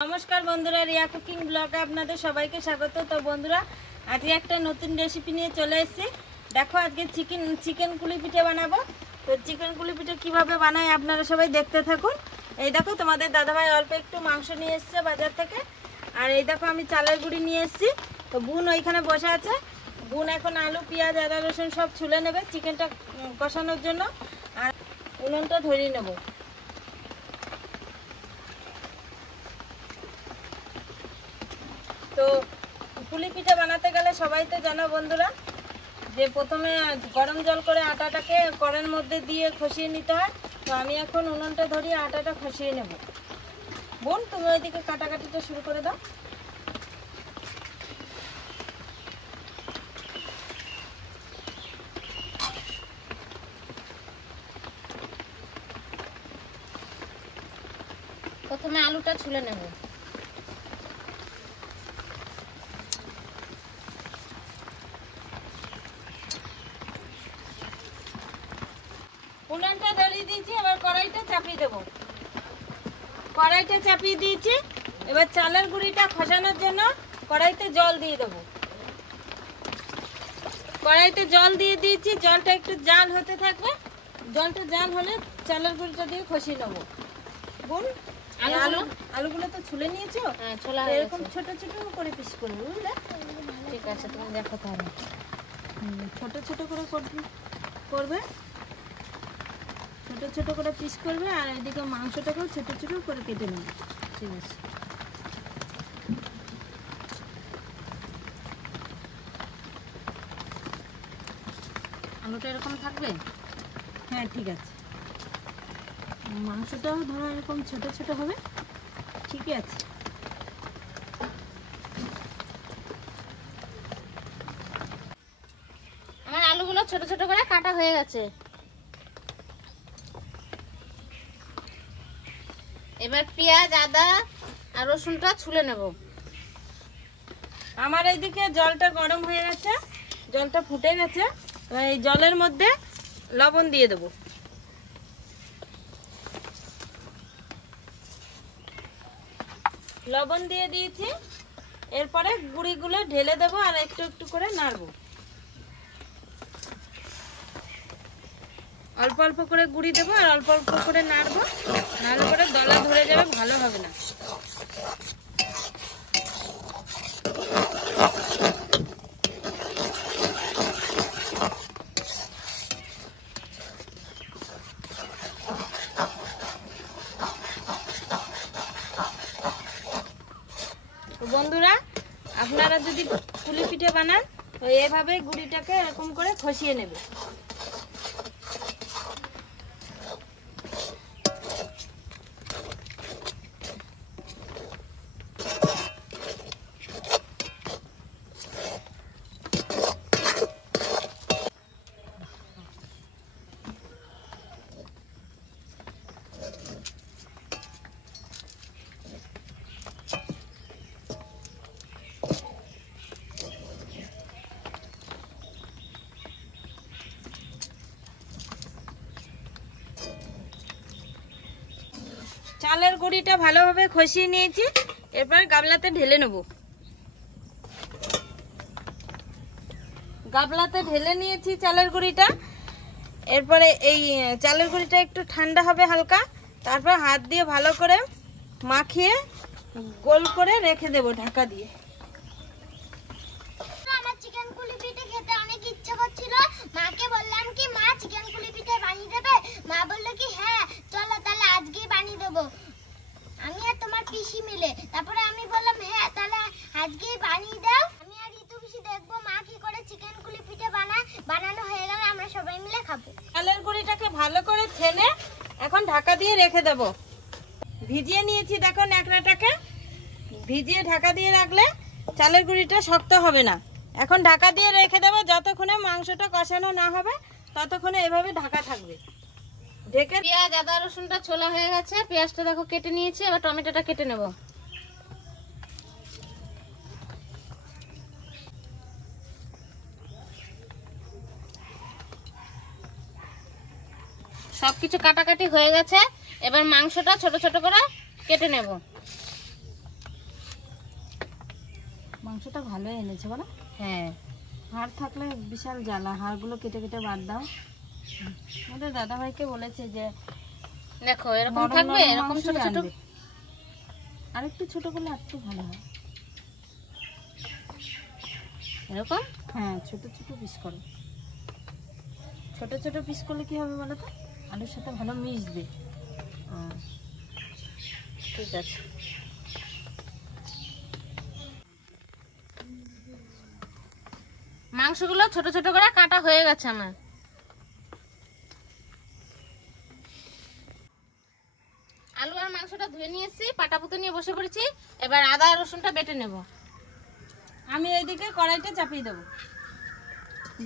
नमस्कार बंधुरा रिया कुकिंग ब्लगे आपनादेर सबाइके स्वागत। तो बंधुरा आज एक नतून रेसिपि निये चले एसेछि। देखो आज के चिकेन कुली पिठे बानाबो। तो चिकेन कुली पिठे किभाबे बानाई आपनारा सबाई देखते थाकुन। এই দেখো তোমাদের দাদাভাই অল্প একটু মাংস নিয়ে এসেছে বাজার থেকে। আর এই দেখো আমি চালের গুঁড়ি নিয়ে এসেছি। তো বোন ওইখানে বসে আছে। বোন এখন আলু পেঁয়াজ আদা রসুন সব ছুলে নেবে চিকেনটা কষানোর জন্য। আর উনুনটা ধরিয়ে নেব। তো পুলি পিঠা বানাতে গেলে সবাই তো জানো বন্ধুরা যে প্রথমে গরম জল করে আটাটাকে কড়াইয়ের মধ্যে দিয়ে খসিয়ে নিতে হয়। তো আমি এখন উনুনটা ধরিয়ে আটাটা খসিয়ে নেব। বোন তুমি ওইদিকে কাটাকাটিটা শুরু করে দাও। প্রথমে আলুটা ছুলে নেব। উনুনটা ধরিয়ে দিয়েছি, এবার কড়াইটা চাপিয়ে দেব। কড়াইটা চাপিয়ে দিয়েছি, এবার চালের গুঁড়িটা খসানোর জন্য কড়াইতে জল দিয়ে দেব। কড়াইতে জল দিয়ে দিয়েছি, জলটা একটু জাল হতে থাকবে। জলটা জাল হলে চালের গুঁড়িটা দিয়ে খসিয়ে নেব। বোন আলুগুলো তো ছুলে নিয়েছো? হ্যাঁ, ছোলা এরকম ছোট ছোট করে পিস করবে, বুঝলে? ঠিক আছে, তুমি দেখো তাহলে। ছোট ছোট করে করবে, ছোট ছোট করে পিস করবে। আর এদিকে মাংসটাকেও ছোট ছোট করে কেটে নেবে। ঠিক আছে, আলুটা এরকম থাকবে। হ্যাঁ ঠিক আছে, মাংসটাও ধরো এরকম ছোট ছোট হবে। ঠিকই আছে। আমার আলুগুলো ছোট ছোট করে কাটা হয়ে গেছে। এবার পেঁয়াজ আদা আর রসুনটা ছুলে নেব। আমার এইদিকে জলটা গরম হয়ে গেছে, জলটা ফুটে গেছে। এই জলের মধ্যে লবণ দিয়ে দেব। লবণ দিয়ে দিয়েছি, এরপরে গুঁড়িগুলো ঢেলে দেব আর একটু একটু করে নাড়ব। অল্প অল্প করে গুঁড়ি দেবো আর অল্প অল্প করে নাড়বো। নাড়লে পরে দলা ধরে যাবে, ভালো হবে না। বন্ধুরা আপনারা যদি পুলি পিঠে বানান তো এভাবে গুঁড়িটাকে এরকম করে খসিয়ে নেবে। চালের গুঁড়িটা ভালোভাবে খসিয়ে নিয়েছি, এরপর গামলাতে ঢেলে নেব। গামলাতে ঢেলে নিয়েছি চালের গুঁড়িটা। এরপরে এই চালের গুঁড়িটা একটু ঠান্ডা হবে হালকা, তারপর হাত দিয়ে ভালো করে মাখিয়ে গোল করে রেখে দেব ঢাকা দিয়ে। আমার চিকেন কুলি পিঠে খেতে অনেক ইচ্ছা করছিল। মাকে বললাম কি মা চিকেন কুলি পিঠে বানিয়ে দেবে? মা বলল কি হ্যাঁ চলো তাহলে আজকেই বানিয়ে দেবো, আমি আর তোমার পিসি মিলে। তারপরে আমি বললাম হ্যাঁ তাহলে আজকেই বানিয়ে দাও। আমি আর ঋতু পিসি দেখবো মা কি করে চিকেন কুলি পিঠে বানায়। বানানো হয়ে গেলে আমরা সবাই মিলে খাবো। চালের গুঁড়িটাকে ভালো করে ছেনে এখন ঢাকা দিয়ে রেখে দেব। ভিজিয়ে নিয়েছি দেখো ন্যাকড়াটাকে, ভিজিয়ে ঢাকা দিয়ে রাখলে চালের গুঁড়িটা শক্ত হবে না। এখন ঢাকা দিয়ে রেখে দেবো, যতক্ষণে মাংসটা কষানো না হবে ততক্ষণে এভাবে ঢাকা থাকবে। ঢেকে পেঁয়াজ আদা রসুনটা ছোলা হয়ে গেছে, পেঁয়াজটা দেখো কেটে নিয়েছি। এবার টমেটোটা কেটে নেব। সবকিছু কাটাকাটি হয়ে গেছে, এবার মাংসটা ছোট ছোট করে কেটে নেব। মাংসটা ভালোই এনেছে বলো। হ্যাঁ, হাড় থাকলে বিশাল জ্বালা, হাড়গুলো কেটে কেটে বাদ দাও। আমাদের দাদাভাইকে বলেছে যে দেখো এরকম নরম থাকবে, নরম এরকম ছোট মাংসই ছোট। আনবে। আরেকটু ছোট করলে একটু ভালো হয়। এরকম হ্যাঁ, ছোট ছোট পিস করো। ছোট ছোট পিস করলে কি হবে বলো তো, আলুর সাথে ভালো মিশবে। ঠিক আছে। মাংসগুলো ছোট ছোট করে কাটা হয়ে গেছে আমার। আলু আর মাংসটা ধুয়ে নিয়েছি, পাটা পুঁতে নিয়ে বসে পড়েছি। এবার আদা রসুনটা বেটে নেব। আমি এইদিকে কড়াইটা চাপিয়ে দেবো,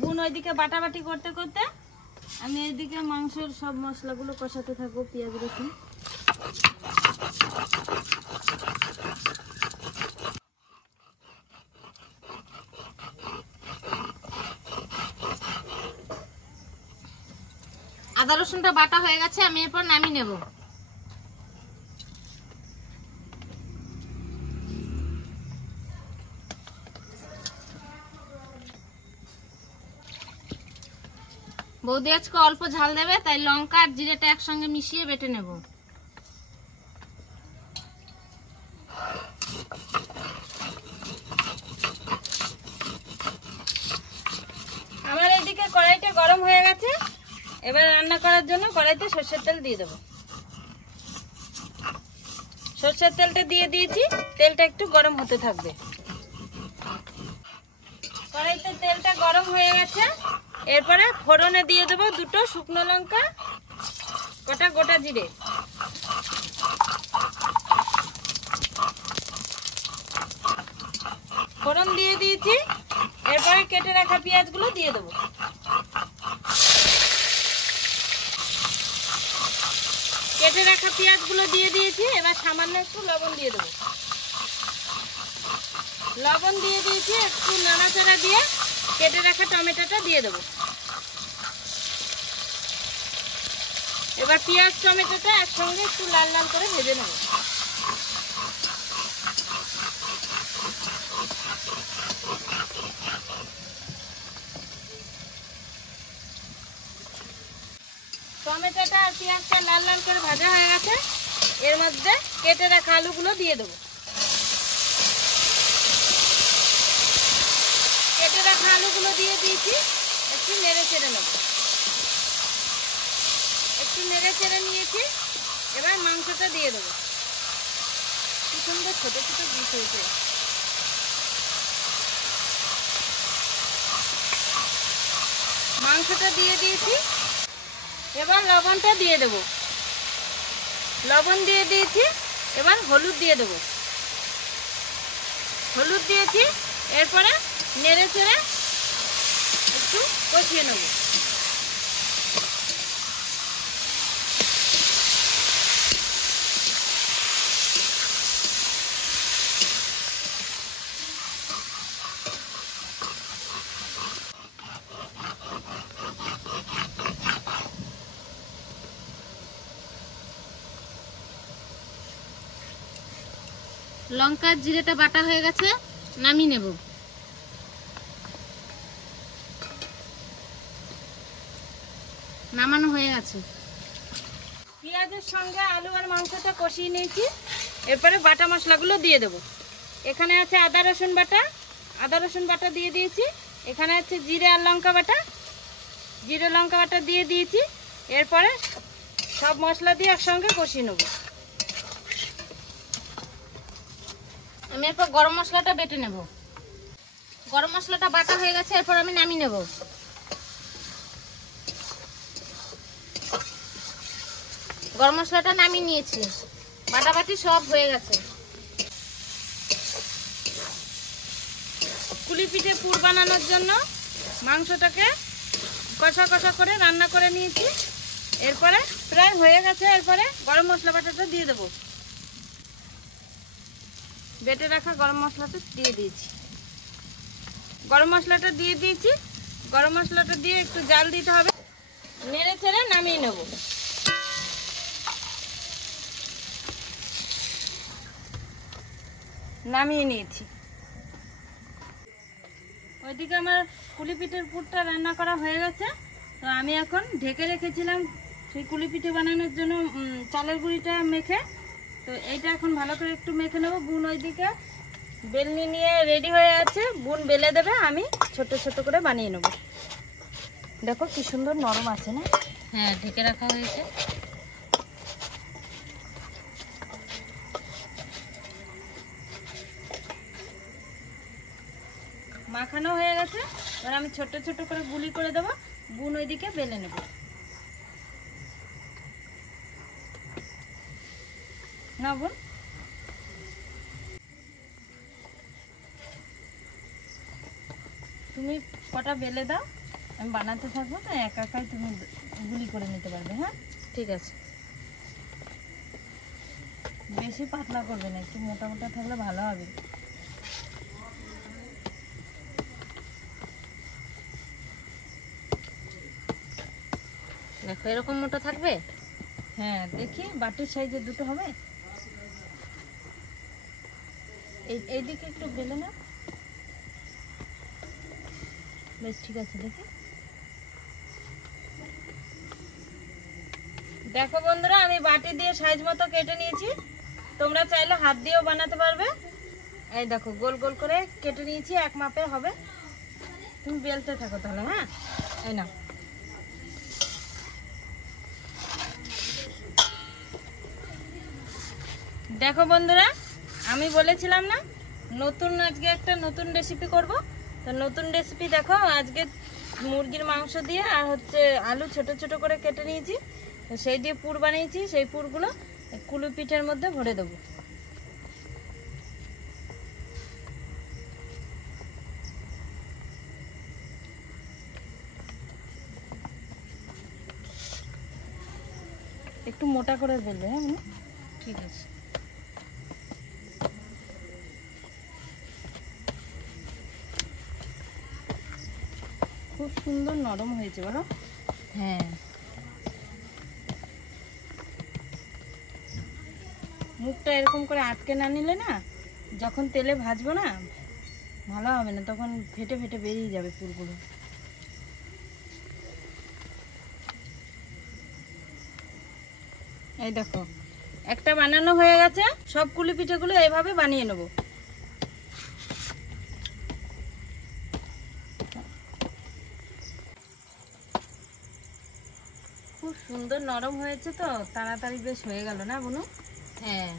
বোন ওইদিকে বাটাবাটি করতে করতে আমি এইদিকে মাংসের সব মশলাগুলো কষাতে থাকবো, পেঁয়াজ রসুন। আদা রসুনটা বাটা হয়ে গেছে, আমি এরপর নামিয়ে নেব। বৌদি আজকে অল্প ঝাল দেবে, তাই লঙ্কা আর জিরেটা একসঙ্গে মিশিয়ে বেটে নেব। আমার এইদিকে কড়াইটা গরম হয়ে গেছে, এবার রান্না করার জন্য কড়াইতে সরষের তেল দিয়ে দেবো। সরষের তেলটা দিয়ে দিয়েছি, তেলটা একটু গরম হতে থাকবে। কড়াইতে তেলটা গরম হয়ে গেছে, এরপরে ফোড়নে দিয়ে দেবো দুটো শুকনো লঙ্কা, কটা গোটা জিরে। ফোড়ন দিয়ে দিয়েছি, এরপরে কেটে রাখা পেঁয়াজগুলো দিয়ে দেবো। কেটে রাখা পেঁয়াজগুলো দিয়ে দিয়েছি, এবার সামান্য একটু লবণ দিয়ে দেবো। লবণ দিয়ে দিয়েছি, একটু নাড়াচাড়া দিয়ে কেটে রাখা টমেটোটা দিয়ে দেবো। এবার পেঁয়াজ টমেটোটা একসঙ্গে একটু লাল লাল করে ভেজে নেব। টমেটোটা আর পেঁয়াজটা লাল লাল করে ভাজা হয়ে গেছে, এর মধ্যে কেটে রাখা আলুগুলো দিয়ে দেবো। কেটে রাখা আলুগুলো দিয়ে দিয়েছি, একটু নেড়ে চেড়ে নেব। একটু নেড়ে চেড়ে নিয়েছি, এবার মাংসটা দিয়ে দেবো। কি সুন্দর ছোট ছোট পিস হয়েছে। মাংসটা দিয়ে দিয়েছি, এবার লবণটা দিয়ে দেব। লবণ দিয়ে দিয়েছি, এবার হলুদ দিয়ে দেব। হলুদ দিয়েছি, এরপরে নেড়ে চেড়ে একটু কষিয়ে নেব। লঙ্কা জিরেটা বাটা হয়ে গেছে, নামিয়ে নেব। নামানো হয়ে গেছে। পেঁয়াজের সঙ্গে আলু আর মাংসটা কষিয়ে নিয়েছি, এরপরে বাটা মশলাগুলো দিয়ে দেবো। এখানে আছে আদা রসুন বাটা, আদা রসুন বাটা দিয়ে দিয়েছি। এখানে আছে জিরে আর লঙ্কা বাটা, জিরে লঙ্কা বাটা দিয়ে দিয়েছি। এরপরে সব মশলা দিয়ে একসঙ্গে কষিয়ে নেব। আমি এরপর গরম মশলাটা বেটে নেব। গরম মশলাটা বাটা হয়ে গেছে, এরপর আমি নামিয়ে নেব। গরম মশলাটা নামিয়ে নিয়েছি, বাটাবাটি সব হয়ে গেছে। কুলি পিঠে পুর বানানোর জন্য মাংসটাকে কষা কষা করে রান্না করে নিয়েছি। এরপরে প্রায় হয়ে গেছে, এরপরে গরম মশলা বাটাটা দিয়ে দেবো। বেটে রাখা গরম মশলাটা দিয়ে দিয়েছি। গরম মশলাটা দিয়ে দিয়েছি, গরম মশলাটা দিয়ে একটু জাল দিতে হবে, নেড়ে চেড়ে নামিয়ে নেব। নামিয়ে নিয়েছি। ওইদিকে আমার কুলি পিঠের পুরটা রান্না করা হয়ে গেছে। তো আমি এখন ঢেকে রেখেছিলাম সেই কুলি পিঠে বানানোর জন্য চালের গুঁড়িটা মেখে। তো এইটা এখন ভালো করে একটু মেখে নেবো। বোন ওইদিকে বেলনি নিয়ে রেডি হয়ে আছে, বোন বেলে দেবে, আমি ছোট ছোট করে বানিয়ে নেব। দেখো কি সুন্দর নরম আছে না? হ্যাঁ, ঢেকে রাখা হয়েছে। মাখানো হয়ে গেছে, এবার আমি ছোট ছোট করে গুলি করে দেবো, বোন ওইদিকে বেলে নেব। না বোন, তুমি কটা বেলে দাও, আমি বানাতে থাকবো, তো একা একাই তুমি গুলি করে নিতে পারবে। হ্যাঁ ঠিক আছে। বেশি পাতলা করবে না, একটু মোটা মোটা থাকলে ভালো হবে। দেখো এরকম মোটা থাকবে। হ্যাঁ দেখি বাটির সাইজে দুটো হবে। এইদিকে একটু বেলে না, বেশ ঠিক আছে। দেখি, দেখো বন্ধুরা, আমি বাটি দিয়ে সাইজ মতো কেটে নিয়েছি। তোমরা চাইলে হাত দিয়েও বানাতে পারবে। এই দেখো গোল গোল করে কেটে নিয়েছি, এক মাপের হবে। তুমি বেলতে থাকো তাহলে। হ্যাঁ, এই নাও। দেখো বন্ধুরা, আমি বলেছিলাম না নতুন আজকে একটা নতুন রেসিপি করব। তো নতুন রেসিপি দেখো, আজকে মুরগির মাংস দিয়ে আর হচ্ছে আলু ছোট ছোট করে কেটে নিয়েছি, তো সেই দিয়ে পুর বানিয়েছি। সেই পুরগুলো কুলি পিঠের মধ্যে ভরে দেবো। একটু মোটা করে বেলবে। হ্যাঁ মানে ঠিক আছে। খুব সুন্দর নরম হয়েছে বলো? হ্যাঁ, মুখটা এরকম করে আটকে না নিলে না, যখন তেলে ভাজবো না ভালো হবে না, তখন ফেটে ফেটে বেরিয়ে যাবে পুরগুলো। এই দেখো একটা বানানো হয়ে গেছে। সব কুলি পিঠেগুলো এইভাবে বানিয়ে নেব। খুব সুন্দর নরম হয়েছে, তো তাড়াতাড়ি বেশ হয়ে গেল না বোনু? হ্যাঁ।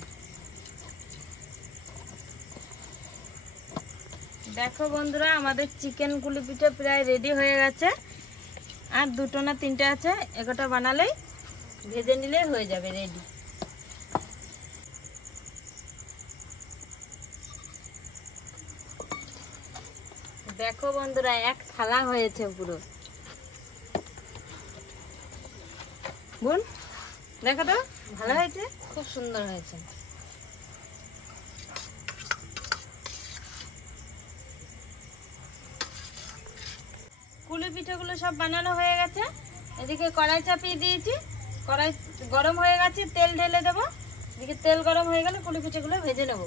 দেখো বন্ধুরা, আমাদের চিকেন কুলি পিঠে প্রায় রেডি হয়ে গেছে। আর দুটো না তিনটে আছে, একটা বানালেই ভেজে নিলেই হয়ে যাবে রেডি। দেখো বন্ধুরা, এক থালা হয়েছে পুরো। বোন দেখো তো, ভালো হয়েছে? খুব সুন্দর হয়েছে। কুলি পিঠেগুলো সব বানানো হয়ে গেছে। এদিকে কড়াই চাপিয়ে দিয়েছি, কড়াই গরম হয়ে গেছে, তেল ঢেলে দেবো। এদিকে তেল গরম হয়ে গেলে কুলি পিঠেগুলো ভেজে নেব।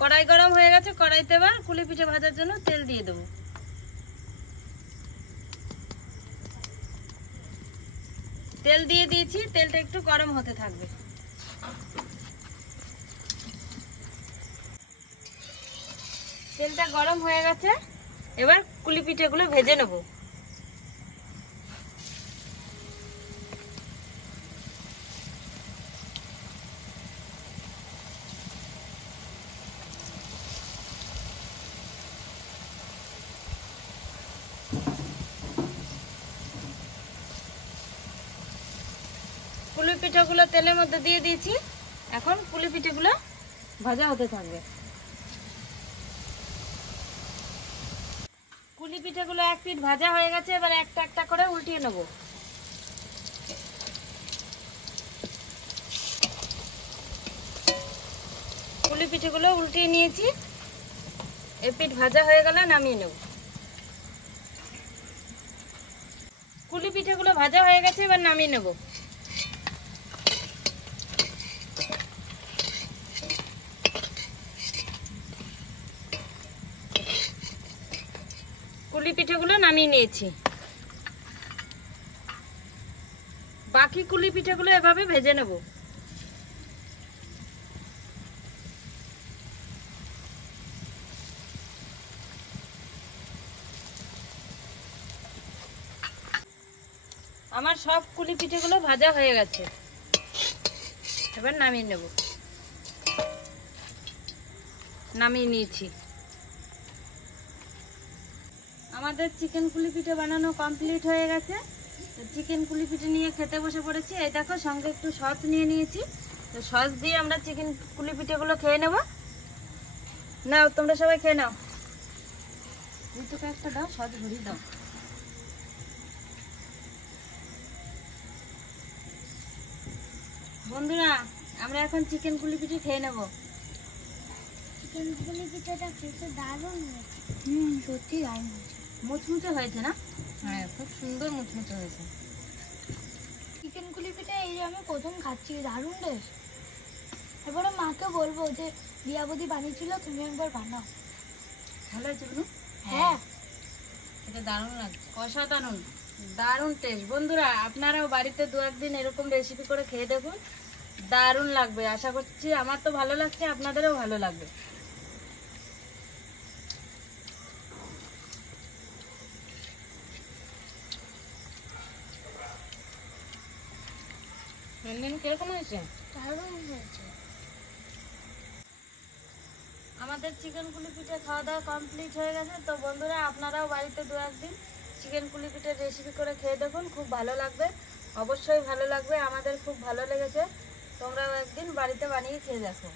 কড়াই গরম হয়ে গেছে, কড়াইতে এবার কুলি পিঠে ভাজার জন্য তেল দিয়ে দেবো। তেল দিয়ে দিয়েছি, তেলটা একটু গরম হতে থাকবে। তেলটা গরম হয়ে গেছে, এবার কুলি পিঠেগুলো ভেজে নেব। পুলি পিঠাগুলো তেলের মধ্যে দিয়ে দিয়েছি, এখন পুলি পিঠাগুলো ভাজা হতে থাকবে। পুলি পিঠাগুলো এক পিঠ ভাজা হয়ে গেছে, এবার একটা একটা করে উল্টিয়ে নেব। পুলি পিঠাগুলো উল্টিয়ে নিয়েছি, এক পিঠ ভাজা হয়ে গেলে নামিয়ে নেব। পুলি পিঠাগুলো ভাজা হয়ে গেছে, এবার নামিয়ে নেব। কুলি পিঠেগুলো নামিয়ে নিয়েছি। বাকি কুলি পিঠেগুলো এভাবে ভেজে নেব। আমার সব কুলি পিঠেগুলো ভাজা হয়ে গেছে, এবার নামিয়ে নেব। নামিয়ে নিয়েছি। আমাদের চিকেন কুলি পিঠে বানানো কমপ্লিট হয়ে গেছে। তো চিকেন কুলি পিঠে নিয়ে খেতে বসে পড়েছি। এই দেখো, সঙ্গে একটু সস নিয়ে নিয়েছি। তো সস দিয়ে আমরা চিকেন কুলি পিঠেগুলো খেয়ে নেব। নাও, তোমরা সবাই খেয়ে নাও। তোকে একটা দাও, সস ভরিয়ে দাও। বন্ধুরা, আমরা এখন চিকেন কুলি পিঠে খেয়ে নেব। চিকেন কুলি পিঠাটা খেতে দারুণ হয়েছে। সত্যি দারুণ হয়েছে। মুচমুচে হয়েছে না? হ্যাঁ, খুব সুন্দর মুচমুচে হয়েছে। চিকেন কুলি পিঠা এই যে আমি প্রথম খাচ্ছি, দারুণ টেস্ট। এবারে মাকে বলবো যে দিয়াবদি বানিয়েছিল, তুমি একবার বানাও। ভালো হয়েছে বলুন? হ্যাঁ, এটা দারুণ লাগছে। অসাধারণ, দারুণ টেস্ট। বন্ধুরা, আপনারাও বাড়িতে দু একদিন এরকম রেসিপি করে খেয়ে দেখুন, দারুণ লাগবে। আশা করছি আমার তো ভালো লাগছে, আপনাদেরও ভালো লাগবে। কিরকম হয়েছে? দারুণ হয়েছে। আমাদের চিকেন কুলি পিঠে খাওয়া দাওয়া কমপ্লিট হয়ে গেছে। তো বন্ধুরা, আপনারাও বাড়িতে দু একদিন চিকেন কুলি পিঠের রেসিপি করে খেয়ে দেখুন, খুব ভালো লাগবে। অবশ্যই ভালো লাগবে, আমাদের খুব ভালো লেগেছে। তোমরাও একদিন বাড়িতে বানিয়ে খেয়ে দেখো।